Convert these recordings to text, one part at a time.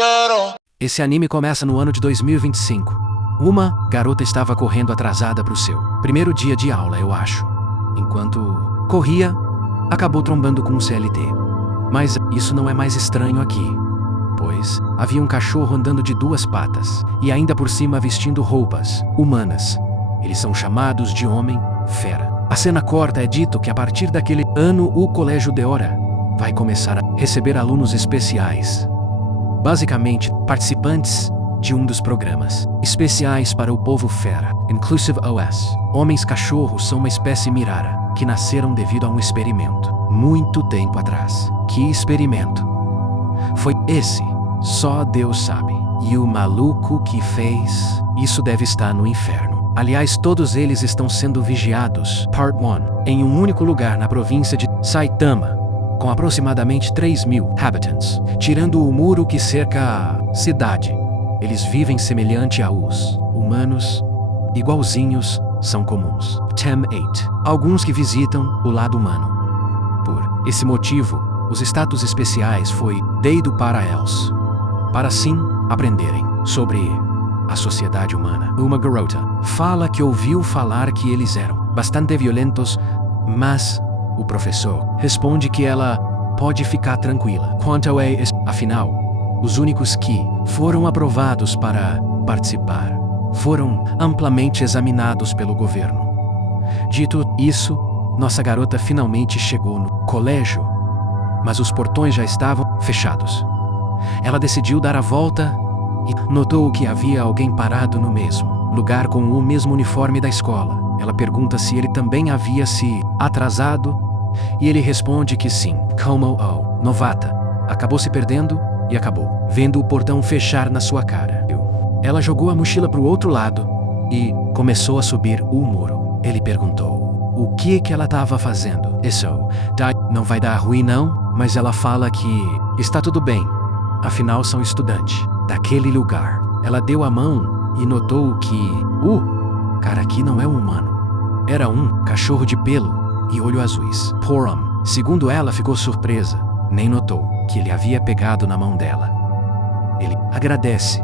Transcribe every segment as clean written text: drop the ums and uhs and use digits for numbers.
espero. Esse anime começa no ano de 2025. Uma garota estava correndo atrasada para o seu primeiro dia de aula, eu acho. Enquanto corria, acabou trombando com um CLT. Mas isso não é mais estranho aqui, pois havia um cachorro andando de duas patas e ainda por cima vestindo roupas humanas. Eles são chamados de Homem-Fera. A cena corta é dito que a partir daquele ano o Colégio Deora vai começar a receber alunos especiais. Basicamente, participantes de um dos programas especiais para o povo fera, Inclusive OS. Homens-cachorros são uma espécie mirara, que nasceram devido a um experimento, muito tempo atrás. Que experimento foi esse? Só Deus sabe. E o maluco que fez isso deve estar no inferno. Aliás, todos eles estão sendo vigiados, Part 1, em um único lugar na província de Saitama, com aproximadamente 3.000 habitantes. Tirando o muro que cerca a cidade, eles vivem semelhante aos humanos, igualzinhos, são comuns. Tem 8. Alguns que visitam o lado humano. Por esse motivo, os status especiais foi dado para eles, para assim aprenderem sobre a sociedade humana. Uma garota fala que ouviu falar que eles eram bastante violentos, mas o professor responde que ela pode ficar tranquila quanto a isso. Afinal, os únicos que foram aprovados para participar foram amplamente examinados pelo governo. Dito isso, nossa garota finalmente chegou no colégio, mas os portões já estavam fechados. Ela decidiu dar a volta e notou que havia alguém parado no mesmo lugar com o mesmo uniforme da escola. Ela pergunta se ele também havia se atrasado e ele responde que sim. Como novata, acabou se perdendo e acabou vendo o portão fechar na sua cara. Ela jogou a mochila para o outro lado e começou a subir o muro. Ele perguntou o que ela estava fazendo. Isso não vai dar ruim não, mas ela fala que está tudo bem. Afinal, são estudantes daquele lugar. Ela deu a mão e notou que cara aqui não é um humano. Era um cachorro de pelo e olhos azuis. Porum. Segundo ela, ficou surpresa. Nem notou que ele havia pegado na mão dela. Ele agradece,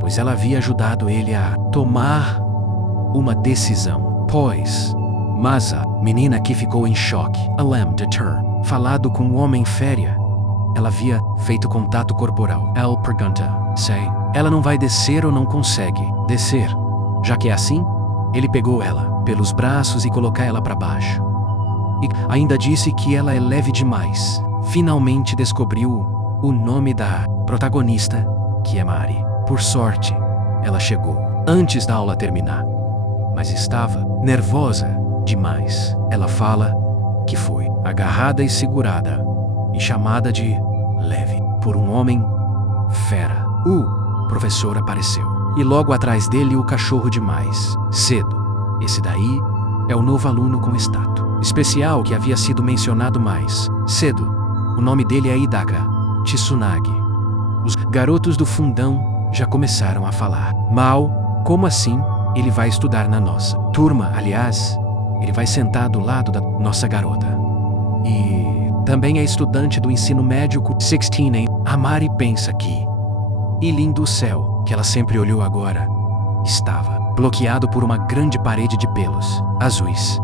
pois ela havia ajudado ele a tomar uma decisão. Mas a menina aqui ficou em choque. Além de ter falado com o Homem-Fera, ela havia feito contato corporal. Ela pergunta se ela não vai descer ou não consegue descer. Já que é assim, ele pegou ela pelos braços e colocou ela para baixo. E ainda disse que ela é leve demais. Finalmente descobriu o nome da protagonista, que é Mari. Por sorte, ela chegou antes da aula terminar, mas estava nervosa demais. Ela fala que foi agarrada e segurada e chamada de leve por um Homem-Fera. O professor apareceu e logo atrás dele o cachorro demais. Cedo. Esse daí é o novo aluno com status especial que havia sido mencionado mais cedo. O nome dele é Hidaka Tsunagi. Os garotos do fundão já começaram a falar. Mal, como assim? Ele vai estudar na nossa turma. Aliás, ele vai sentar do lado da nossa garota. E também é estudante do ensino médio 16, hein? A Mari pensa que e lindo céu, que ela sempre olhou agora, estava bloqueado por uma grande parede de pelos azuis.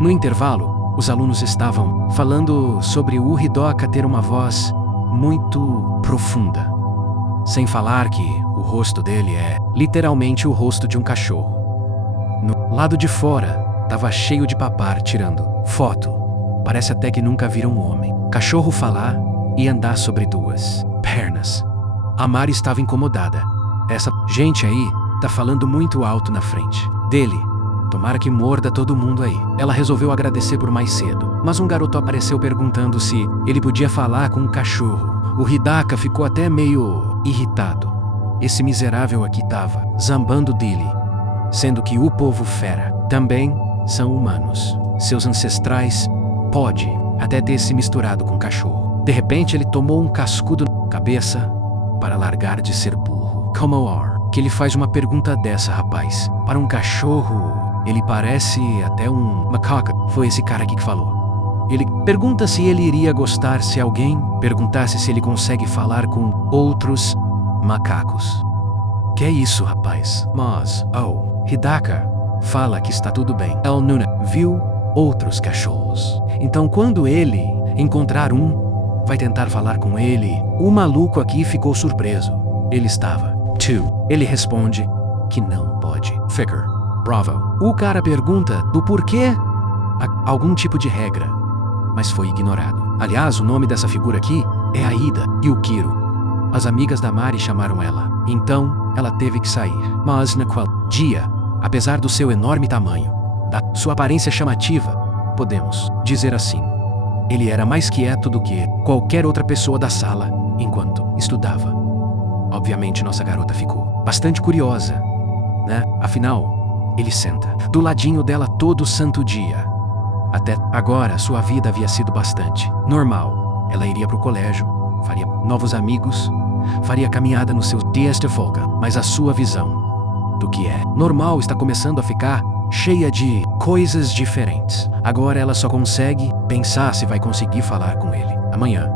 No intervalo, os alunos estavam falando sobre o Hidoka ter uma voz muito profunda. Sem falar que o rosto dele é literalmente o rosto de um cachorro. No lado de fora, estava cheio de papar tirando foto. Parece até que nunca viram um homem cachorro falar e andar sobre duas pernas. A Mari estava incomodada. Essa gente aí tá falando muito alto na frente dele. Tomara que morda todo mundo aí. Ela resolveu agradecer por mais cedo, mas um garoto apareceu perguntando se ele podia falar com um cachorro. O Hidaka ficou até meio irritado. Esse miserável aqui tava zambando dele, sendo que o povo fera também são humanos. Seus ancestrais pode até ter se misturado com cachorro. De repente ele tomou um cascudo na cabeça para largar de ser burro. Como que ele faz uma pergunta dessa, rapaz? Para um cachorro, ele parece até um macaco. Foi esse cara aqui que falou. Ele pergunta se ele iria gostar se alguém perguntasse se ele consegue falar com outros macacos. Que é isso, rapaz? Mas, Hidaka fala que está tudo bem. El Nuna viu outros cachorros. Então quando ele encontrar um, vai tentar falar com ele. O maluco aqui ficou surpreso. Ele estava. Ele responde que não pode. Ficker. Bravo. O cara pergunta do porquê. Algum tipo de regra. Mas foi ignorado. Aliás, o nome dessa figura aqui é Aida e o Kiro. As amigas da Mari chamaram ela. Então, ela teve que sair. Mas naquele dia, apesar do seu enorme tamanho, da sua aparência chamativa, podemos dizer assim, ele era mais quieto do que qualquer outra pessoa da sala enquanto estudava. Obviamente, nossa garota ficou bastante curiosa, né? Afinal, ele senta do ladinho dela todo santo dia. Até agora, sua vida havia sido bastante normal. Ela iria para o colégio, faria novos amigos, faria caminhada nos seus dias de folga. Mas a sua visão do que é normal está começando a ficar cheia de coisas diferentes. Agora ela só consegue pensar se vai conseguir falar com ele amanhã.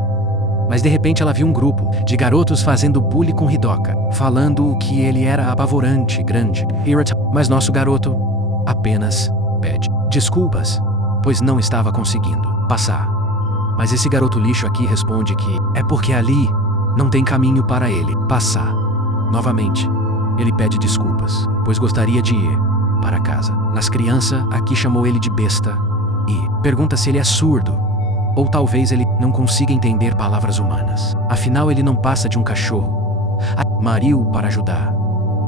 Mas de repente ela viu um grupo de garotos fazendo bullying com Hidaka, falando que ele era apavorante, grande, irritante. Mas nosso garoto apenas pede desculpas, pois não estava conseguindo passar. Mas esse garoto lixo aqui responde que é porque ali não tem caminho para ele passar. Novamente, ele pede desculpas, pois gostaria de ir para casa. Nas crianças aqui chamou ele de besta e pergunta se ele é surdo, ou talvez ele não consiga entender palavras humanas. Afinal, ele não passa de um cachorro. Mariu para ajudar,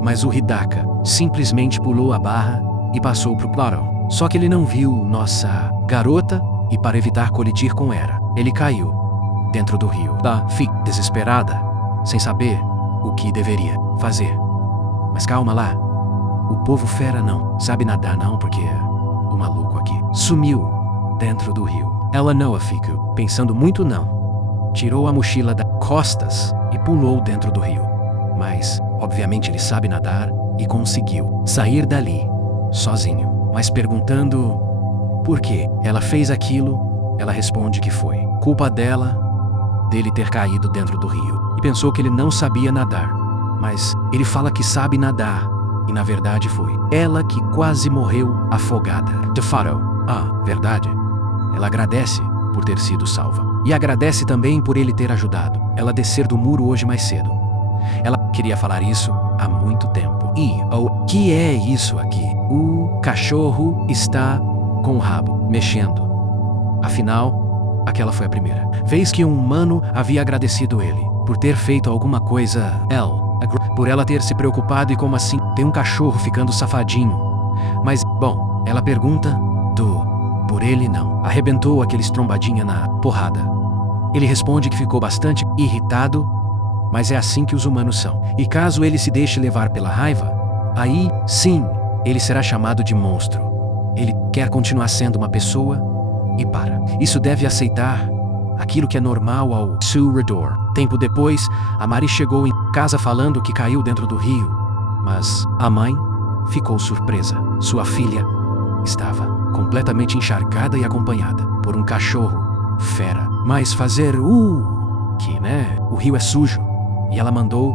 mas o Hidaka simplesmente pulou a barra e passou pro Plato. Só que ele não viu nossa garota e para evitar colidir com ela, ele caiu dentro do rio. Fica desesperada, sem saber o que deveria fazer. Mas calma lá, o povo fera não sabe nadar não, porque o maluco aqui sumiu dentro do rio. Ela não ficou pensando muito não. Tirou a mochila das costas e pulou dentro do rio. Mas, obviamente ele sabe nadar e conseguiu sair dali, sozinho. Mas perguntando por que ela fez aquilo, ela responde que foi culpa dele ter caído dentro do rio. E pensou que ele não sabia nadar. Mas ele fala que sabe nadar. E na verdade foi ela que quase morreu afogada. De fato, verdade. Ela agradece por ter sido salva. E agradece também por ele ter ajudado ela a descer do muro hoje mais cedo. Ela queria falar isso há muito tempo. E o que é isso aqui? O cachorro está com o rabo mexendo. Afinal, aquela foi a primeira vez que um humano havia agradecido ele por ter feito alguma coisa. Por ela ter se preocupado e como assim tem um cachorro ficando safadinho. Mas, bom, ela pergunta por ele não. Arrebentou aqueles trombadinha na porrada. Ele responde que ficou bastante irritado, mas é assim que os humanos são. E caso ele se deixe levar pela raiva, aí, sim, ele será chamado de monstro. Ele quer continuar sendo uma pessoa e para. Isso deve aceitar aquilo que é normal ao seu redor. Tempo depois, a Mari chegou em casa falando que caiu dentro do rio. Mas a mãe ficou surpresa. Sua filha estava completamente encharcada e acompanhada por um cachorro fera. Mas fazer que, né? O rio é sujo. E ela mandou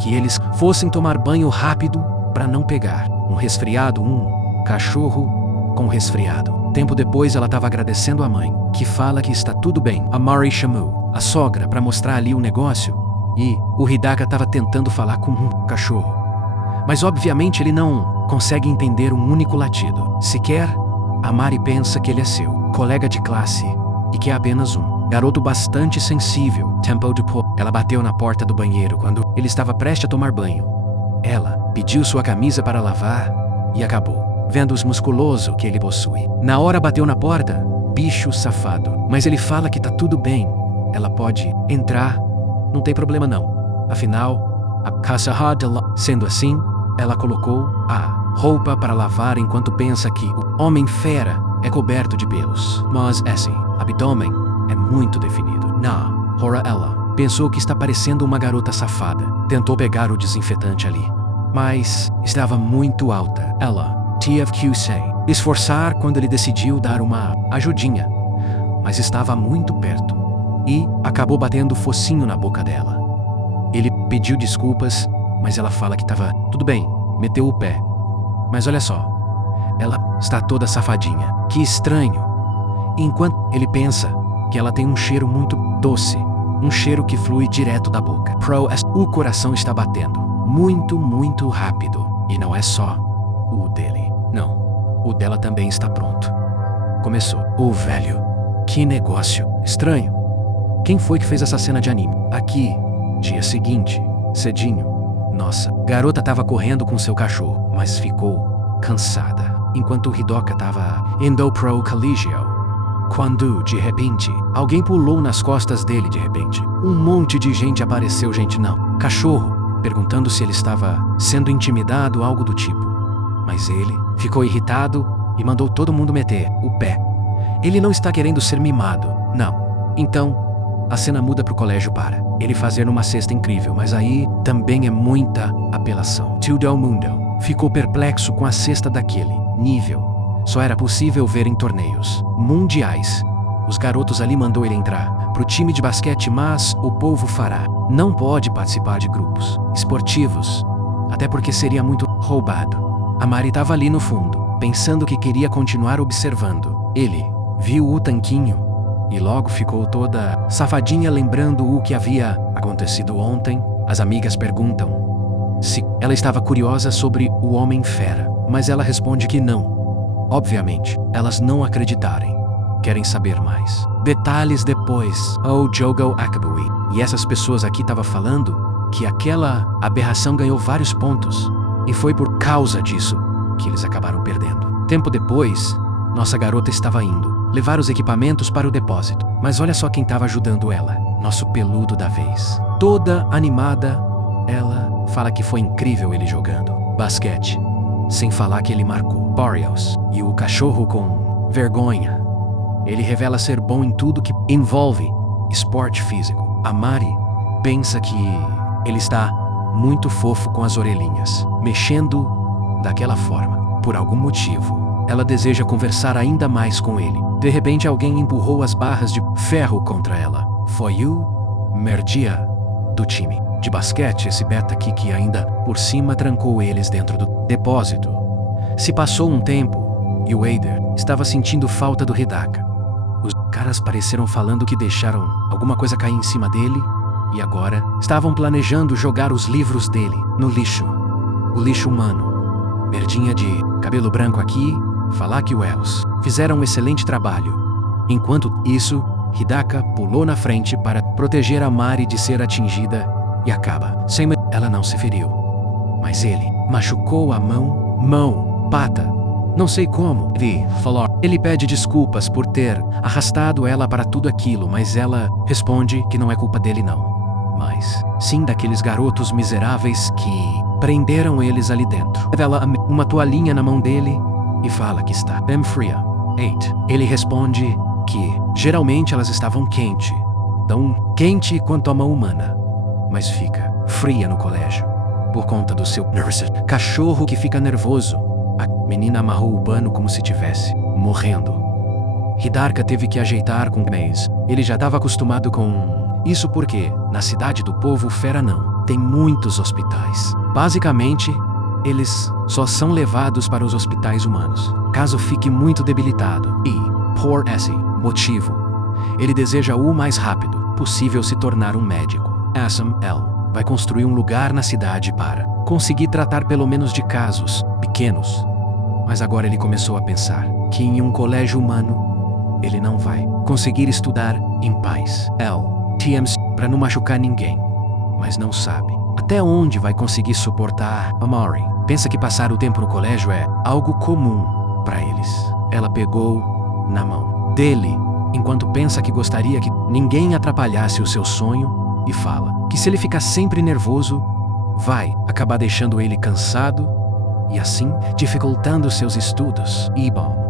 que eles fossem tomar banho rápido para não pegar um resfriado, um cachorro com resfriado. Tempo depois ela estava agradecendo a mãe, que fala que está tudo bem. A Mari chamou a sogra para mostrar ali o negócio e o Hidaka estava tentando falar com um cachorro. Mas obviamente ele não consegue entender um único latido. Sequer a Mari pensa que ele é seu colega de classe e que é apenas um garoto bastante sensível. Tempo depois, ela bateu na porta do banheiro quando ele estava prestes a tomar banho. Ela pediu sua camisa para lavar e acabou vendo os musculoso que ele possui. Na hora bateu na porta, bicho safado. Mas ele fala que tá tudo bem. Ela pode entrar, não tem problema não. Afinal, a casa sendo assim, ela colocou a roupa para lavar enquanto pensa que o homem fera é coberto de pelos. Mas esse abdômen é muito definido. Hora ela pensou que está parecendo uma garota safada. Tentou pegar o desinfetante ali, mas estava muito alta. Ela teve que se esforçar quando ele decidiu dar uma ajudinha, mas estava muito perto e acabou batendo focinho na boca dela. Ele pediu desculpas, mas ela fala que tava tudo bem, meteu o pé. Mas olha só, ela está toda safadinha. Que estranho. Enquanto ele pensa que ela tem um cheiro muito doce, um cheiro que flui direto da boca. O coração está batendo muito, muito rápido. E não é só o dele. Não, o dela também está pronto. Começou. Oh, velho, que negócio estranho. Quem foi que fez essa cena de anime? Aqui, dia seguinte, cedinho. Nossa, garota tava correndo com seu cachorro, mas ficou cansada. Enquanto Hidoka tava indo pro colégio. Quando, de repente, alguém pulou nas costas dele de repente. Um monte de gente apareceu, gente não. Cachorro, perguntando se ele estava sendo intimidado, algo do tipo. Mas ele ficou irritado e mandou todo mundo meter o pé. Ele não está querendo ser mimado, não. Então, a cena muda pro colégio para ele fazer uma cesta incrível, mas aí também é muita apelação. Todo mundo ficou perplexo com a cesta daquele nível. Só era possível ver em torneios mundiais. Os garotos ali mandou ele entrar pro time de basquete, mas o povo fará. Não pode participar de grupos esportivos, até porque seria muito roubado. A Mari estava ali no fundo, pensando que queria continuar observando. Ele viu o tanquinho e logo ficou toda safadinha lembrando o que havia acontecido ontem. As amigas perguntam se ela estava curiosa sobre o Homem-Fera, mas ela responde que não. Obviamente, elas não acreditarem. Querem saber mais. Detalhes depois. Oh, Jogo Akabui. E essas pessoas aqui estavam falando que aquela aberração ganhou vários pontos. E foi por causa disso que eles acabaram perdendo. Tempo depois, nossa garota estava indo levar os equipamentos para o depósito. Mas olha só quem estava ajudando ela. Nosso peludo da vez. Toda animada, ela fala que foi incrível ele jogando basquete. Sem falar que ele marcou Barrios. E o cachorro com vergonha. Ele revela ser bom em tudo que envolve esporte físico. A Mari pensa que ele está muito fofo com as orelhinhas, mexendo daquela forma. Por algum motivo, ela deseja conversar ainda mais com ele. De repente, alguém empurrou as barras de ferro contra ela. Foi o Merdia do time de basquete, esse beta aqui que ainda por cima trancou eles dentro do depósito. Se passou um tempo e o Eider estava sentindo falta do Hidaka. Os caras pareceram falando que deixaram alguma coisa cair em cima dele e agora estavam planejando jogar os livros dele no lixo. O lixo humano. Merdinha de cabelo branco aqui, falar que o Els fizeram um excelente trabalho. Enquanto isso, Hidaka pulou na frente para proteger a Mari de ser atingida e acaba. Ela não se feriu, mas ele machucou a mão, pata. Não sei como. Ele pede desculpas por ter arrastado ela para tudo aquilo, mas ela responde que não é culpa dele não. Mas sim daqueles garotos miseráveis que prenderam eles ali dentro. Revela uma toalhinha na mão dele e fala que está bem fria. Ele responde que geralmente elas estavam tão quente quanto a mão humana, mas fica fria no colégio por conta do seu cachorro que fica nervoso. A menina amarrou o pano como se tivesse morrendo. Hidaka teve que ajeitar com Maze. Ele já estava acostumado com isso porque, na cidade do povo fera não, tem muitos hospitais. Basicamente, eles só são levados para os hospitais humanos, caso fique muito debilitado. E, por esse motivo, ele deseja o mais rápido possível se tornar um médico. Assam vai construir um lugar na cidade para conseguir tratar pelo menos de casos pequenos. Mas agora ele começou a pensar que em um colégio humano ele não vai conseguir estudar em paz. TMs para não machucar ninguém, mas não sabe até onde vai conseguir suportar a Mari. Pensa que passar o tempo no colégio é algo comum para eles. Ela pegou na mão dele enquanto pensa que gostaria que ninguém atrapalhasse o seu sonho e fala que se ele ficar sempre nervoso, vai acabar deixando ele cansado e assim dificultando seus estudos. E bom,